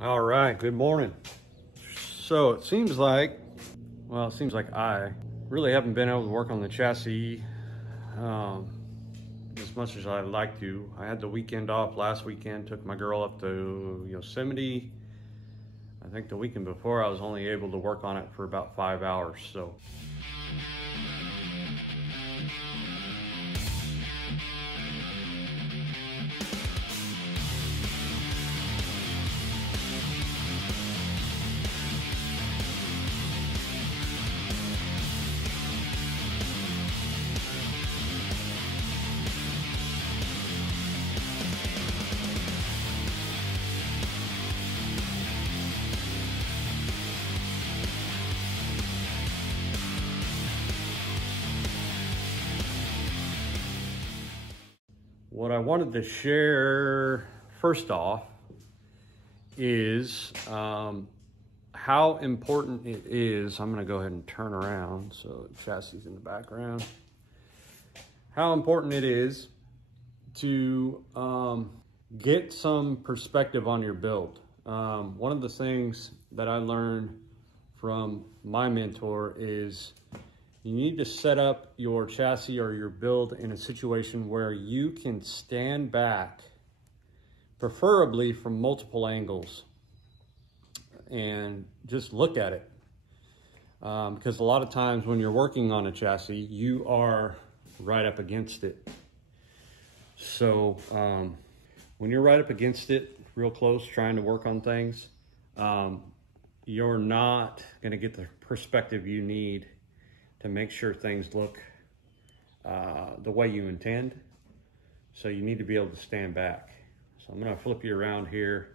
All right, good morning. So it seems like I really haven't been able to work on the chassis as much as I'd like to. I had the weekend off last weekend, took my girl up to Yosemite. I think the weekend before I was only able to work on it for about 5 hours. So what I wanted to share first off is how important it is. I'm going to go ahead and turn around so the chassis is in the background. How important it is to get some perspective on your build. One of the things that I learned from my mentor is you need to set up your chassis or your build in a situation where you can stand back, preferably from multiple angles, and just look at it. Because a lot of times when you're working on a chassis, you are right up against it. So when you're right up against it, real close, trying to work on things, you're not going to get the perspective you need to make sure things look the way you intend. So you need to be able to stand back. So I'm going to flip you around here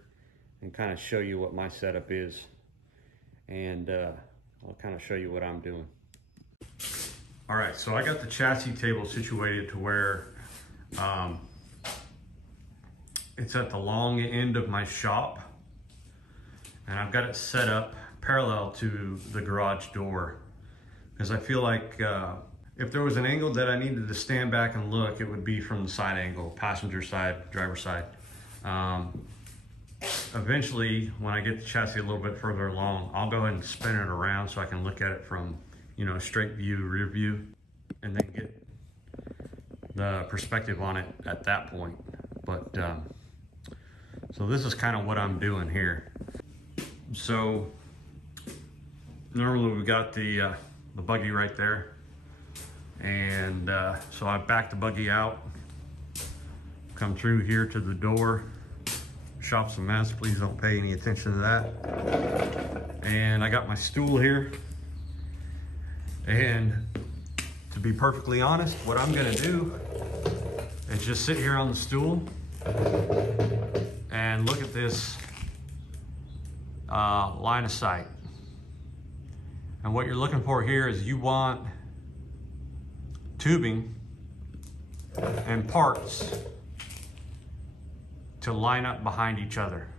and kind of show you what my setup is. And I'll kind of show you what I'm doing. All right, so I got the chassis table situated to where it's at the long end of my shop. And I've got it set up parallel to the garage door. Because I feel like if there was an angle that I needed to stand back and look, it would be from the side angle, passenger side, driver side. Eventually, when I get the chassis a little bit further along, I'll go ahead and spin it around so I can look at it from, straight view, rear view, and then get the perspective on it at that point. But so this is kind of what I'm doing here. So normally we got the buggy right there, and so I backed the buggy out, come through here to the door. Shop's a mess, please don't pay any attention to that. And I got my stool here, and to be perfectly honest, what I'm gonna do is just sit here on the stool and look at this line of sight. And what you're looking for here is you want tubing and parts to line up behind each other.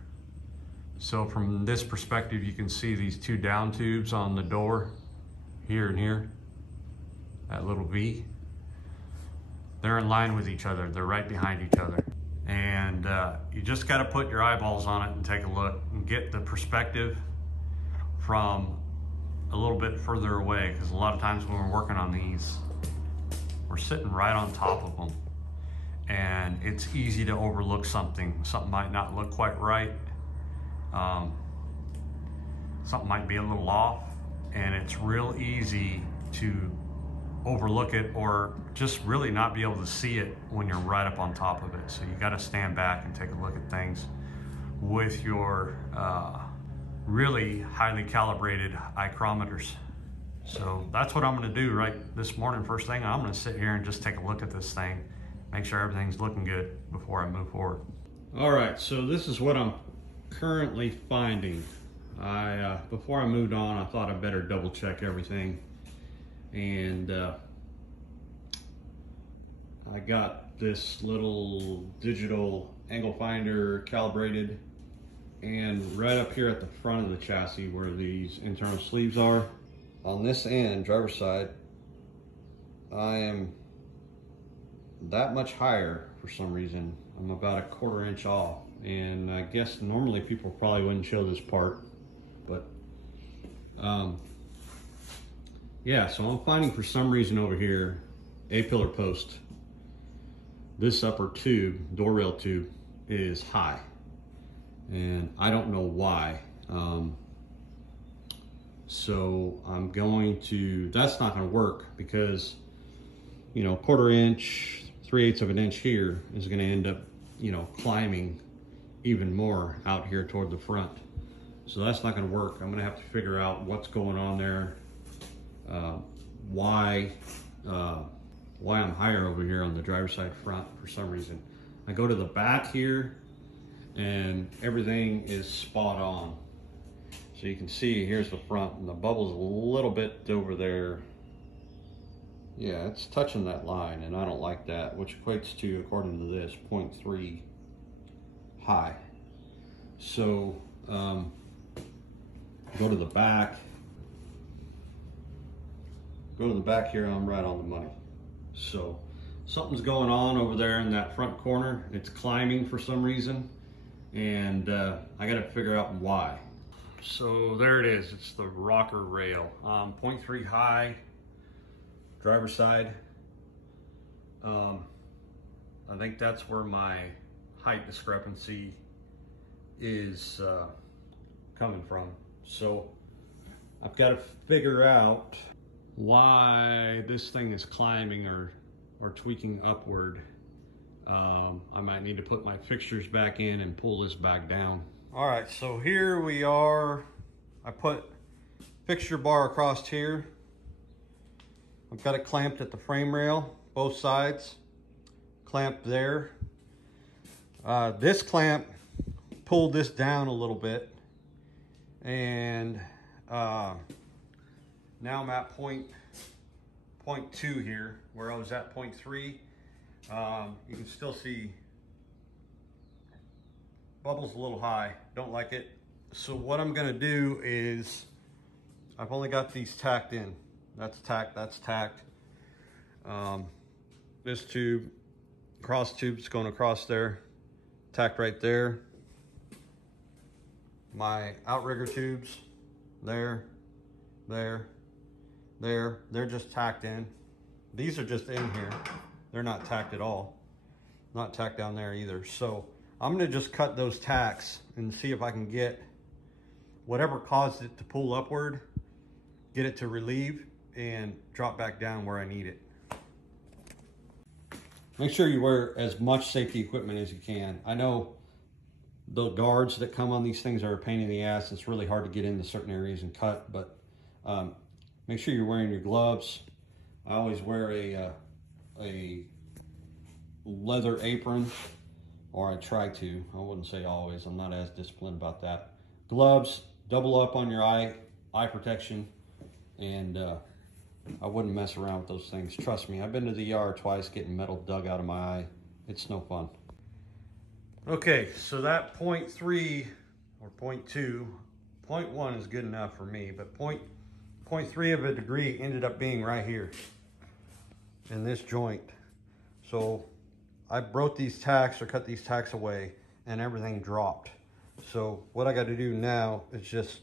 So from this perspective, you can see these two down tubes on the door, here and here, that little V. They're in line with each other. They're right behind each other. And you just gotta put your eyeballs on it and take a look and get the perspective from a little bit further away, because a lot of times when we're working on these, we're sitting right on top of them, and it's easy to overlook something. Something might not look quite right. Something might be a little off, and it's real easy to overlook it or just really not be able to see it when you're right up on top of it. So you got to stand back and take a look at things with your really highly calibrated micrometers. So that's what I'm going to do right this morning. First thing, I'm going to sit here and just take a look at this thing, make sure everything's looking good before I move forward. All right, so this is what I'm currently finding. Before I moved on, I thought I better double check everything, and I got this little digital angle finder calibrated. And right up here at the front of the chassis where these internal sleeves are, on this end, driver's side, I am that much higher for some reason. I'm about a 1/4 inch off. And I guess normally people probably wouldn't show this part, but yeah, so I'm finding for some reason over here, A-pillar post, this upper tube, door rail tube, is high. And I don't know why. So I'm going to, that's not gonna work because, you know, 1/4 inch, 3/8 of an inch here is gonna end up, you know, climbing even more out here toward the front. So that's not gonna work. I'm gonna have to figure out what's going on there, why I'm higher over here on the driver's side front for some reason. I go to the back here and everything is spot on. So you can see here's the front and the bubble's a little bit over there. Yeah, it's touching that line and I don't like that, which equates to, according to this, 0.3 high. So go to the back. Go to the back here, I'm right on the money. So something's going on over there in that front corner. It's climbing for some reason, and I gotta figure out why. So there it is, it's the rocker rail. 0.3 high, driver's side. I think that's where my height discrepancy is coming from. So I've got to figure out why this thing is climbing or tweaking upward. I might need to put my fixtures back in and pull this back down. All right, so here we are. I put fixture bar across here. I've got it clamped at the frame rail, both sides, clamped there. This clamp pulled this down a little bit, and now I'm at 0.2 here, where I was at 0.3. You can still see bubbles a little high, don't like it. So what I'm gonna do is, I've only got these tacked in. That's tacked, that's tacked. This tube, cross tube's going across there, tacked right there. My outrigger tubes, there, they're just tacked in. These are just in here. They're not tacked at all. Not tacked down there either. So I'm gonna just cut those tacks and see if I can get whatever caused it to pull upward, get it to relieve and drop back down where I need it. Make sure you wear as much safety equipment as you can. I know the guards that come on these things are a pain in the ass. It's really hard to get into certain areas and cut, but make sure you're wearing your gloves. I always wear a leather apron, or I try to. I wouldn't say always. I'm not as disciplined about that. Gloves, double up on your eye protection, and I wouldn't mess around with those things. Trust me, I've been to the ER twice getting metal dug out of my eye. It's no fun. Okay, so that 0.3 or 0.2, 0.1 is good enough for me, but 0.3 of a degree ended up being right here in this joint. So I broke these tacks or cut these tacks away and everything dropped. So what I got to do now is just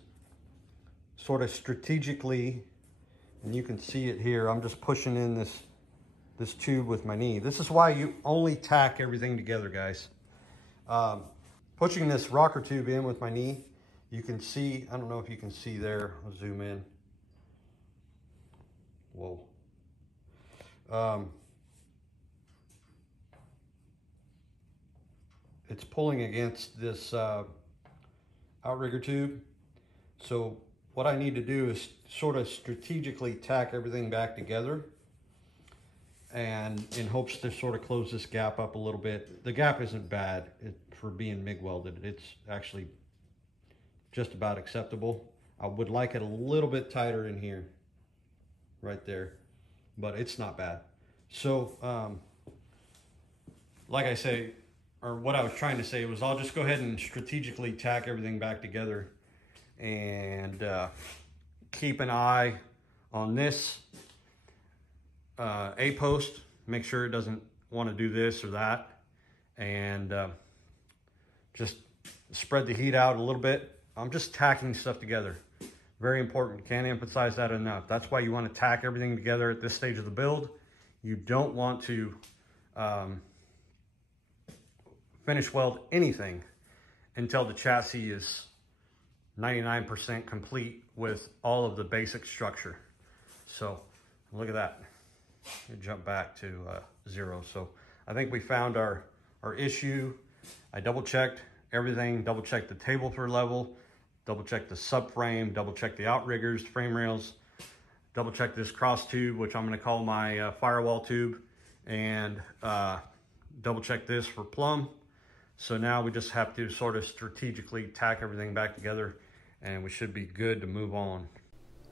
sort of strategically, and you can see it here, I'm just pushing in this tube with my knee. This is why you only tack everything together, guys. Pushing this rocker tube in with my knee, you can see, I don't know if you can see there, I'll zoom in. Whoa. It's pulling against this outrigger tube. So what I need to do is sort of strategically tack everything back together, and in hopes to sort of close this gap up a little bit. The gap isn't bad for being MIG welded. It's actually just about acceptable. I would like it a little bit tighter in here, right there, but it's not bad. So like I say, or what I was trying to say was, I'll just go ahead and strategically tack everything back together and keep an eye on this A-post, make sure it doesn't want to do this or that, and Just spread the heat out a little bit. I'm just tacking stuff together. Very important. Can't emphasize that enough. That's why you want to tack everything together at this stage of the build. You don't want to finish weld anything until the chassis is 99% complete with all of the basic structure. So look at that. You jump back to 0. So I think we found our issue. I double checked everything, double checked the table for level, double checked the subframe, double checked the outriggers, frame rails, double checked this cross tube, which I'm going to call my firewall tube, and double check this for plumb. So now we just have to sort of strategically tack everything back together, and we should be good to move on.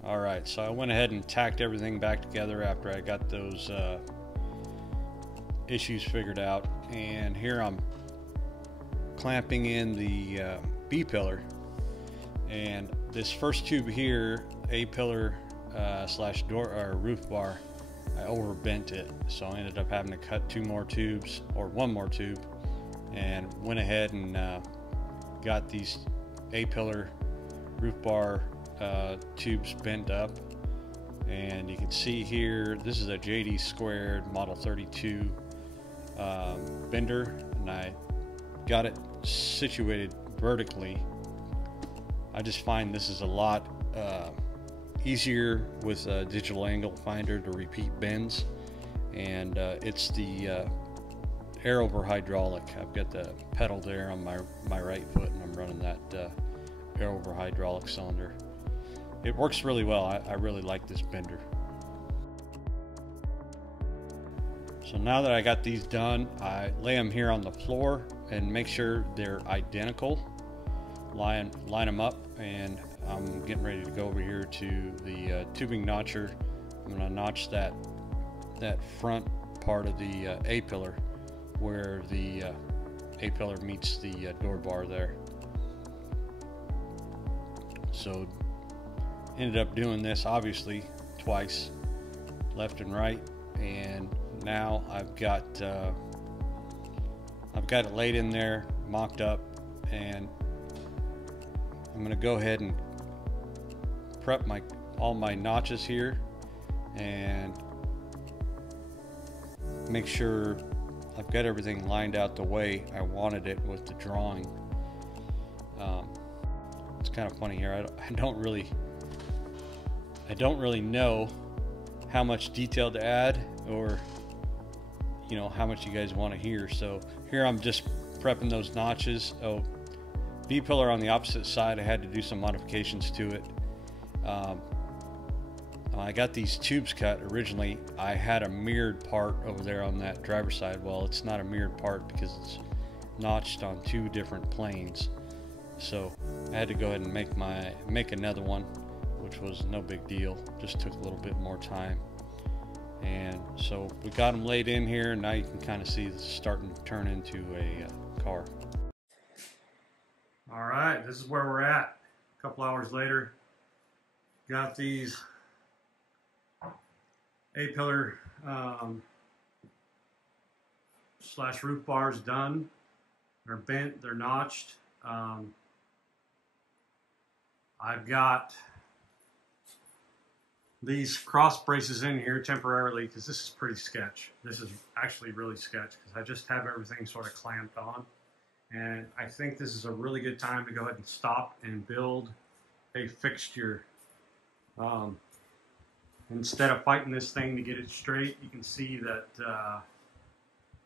All right, so I went ahead and tacked everything back together after I got those issues figured out, and here I'm clamping in the B-pillar, and this first tube here, A-pillar slash door or roof bar, I overbent it, so I ended up having to cut 2 more tubes, or 1 more tube, and went ahead and got these A-pillar roof bar tubes bent up. And you can see here, this is a JD squared model 32 bender, and I got it situated vertically. I just find this is a lot easier with a digital angle finder to repeat bends, and it's the air over hydraulic. I've got the pedal there on my right foot, and I'm running that air over hydraulic cylinder. It works really well. I really like this bender. So now that I got these done, I lay them here on the floor and make sure they're identical. Line them up, and I'm getting ready to go over here to the tubing notcher. I'm going to notch that front part of the A-pillar where the A-pillar meets the door bar there. So ended up doing this obviously twice, left and right, and now I've got it laid in there, mocked up, and I'm going to go ahead and prep all my notches here and make sure I've got everything lined out the way I wanted it with the drawing. It's kind of funny here. I don't really know how much detail to add, or how much you guys want to hear. So here I'm just prepping those notches. Oh, B-pillar on the opposite side, I had to do some modifications to it. I got these tubes cut originally. I had a mirrored part over there on that driver's side. Well, it's not a mirrored part because it's notched on 2 different planes. So I had to go ahead and make another one, which was no big deal. Just took a little bit more time. And so we got them laid in here, and now you can kind of see this starting to turn into a car. All right, this is where we're at. A couple hours later, got these A-pillar slash roof bars done. They're bent, they're notched. I've got these cross braces in here temporarily because this is pretty sketch. This is actually really sketch because I just have everything sort of clamped on. And I think this is a really good time to go ahead and stop and build a fixture. Instead of fighting this thing to get it straight, you can see that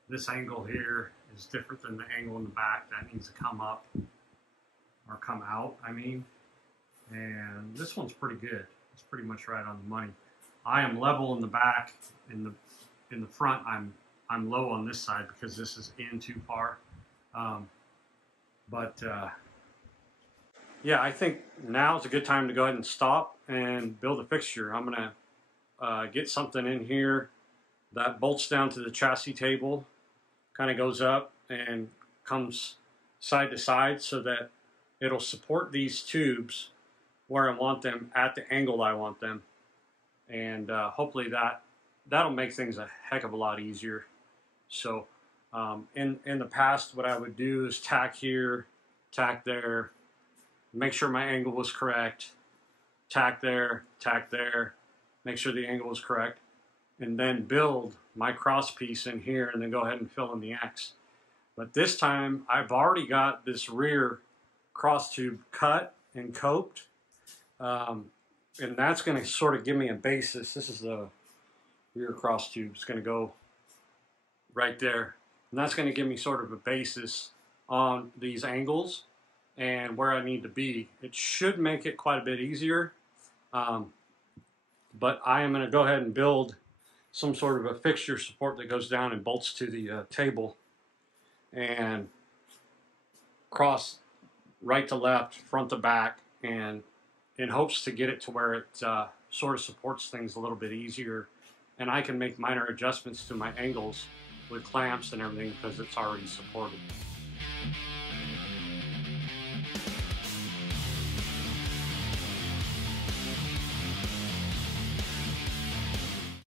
this angle here is different than the angle in the back. That needs to come up, or come out, I mean. And this one's pretty good. It's pretty much right on the money. I am level in the back. In the front, I'm low on this side because this is in too far. Yeah, I think now is a good time to go ahead and stop and build a fixture. I'm gonna get something in here that bolts down to the chassis table, kind of goes up and comes side to side so that it'll support these tubes where I want them at the angle I want them. And hopefully that'll make things a heck of a lot easier. So In the past, what I would do is tack here, tack there, make sure my angle was correct, tack there, make sure the angle was correct, and then build my cross piece in here and then go ahead and fill in the X. But this time I've already got this rear cross tube cut and coped, and that's going to sort of give me a basis. This is the rear cross tube. It's going to go right there, and that's going to give me sort of a basis on these angles and where I need to be. It should make it quite a bit easier, but I am going to go ahead and build some sort of a fixture support that goes down and bolts to the table and cross right to left, front to back, and in hopes to get it to where it sort of supports things a little bit easier, and I can make minor adjustments to my angles with clamps and everything because it's already supported.